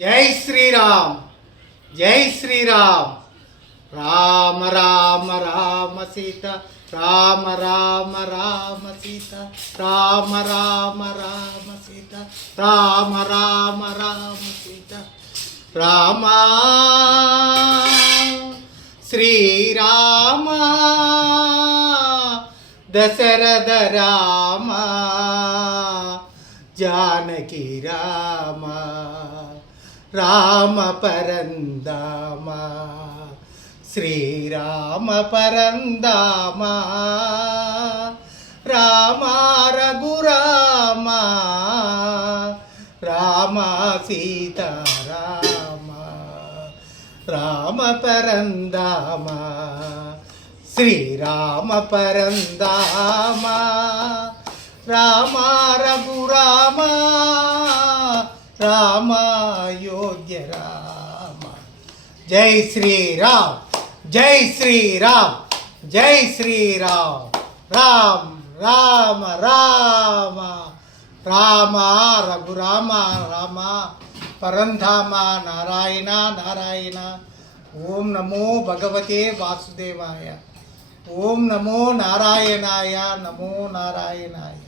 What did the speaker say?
జై శ్రీరామ్, జై శ్రీరామ్. రామ రామ రామ సీత, రామ రామ రామ సీత, రామ రామ రామ సీత, రామ రామ రామ సీత. రామ శ్రీరామ దశరథ రామ జానకి రామ, రామ పరందామ శ్రీరామ పరందామ, రామ రఘురామ, రామ సీతారామ, రామ పరందామ శ్రీరామ పరందామ, రామ రఘురామ, రామ యోగ్య రామ. జై శ్రీరామ్, జై శ్రీరామ్, జై శ్రీరామ్. రామ్ రామ రామ, రామ రఘురామ, రామ పరంధామ, నారాయణ నారాయణ. ఓం నమో భగవతే వాసుదేవాయ, ఓం నమో నారాయణాయ, నమో నారాయణాయ.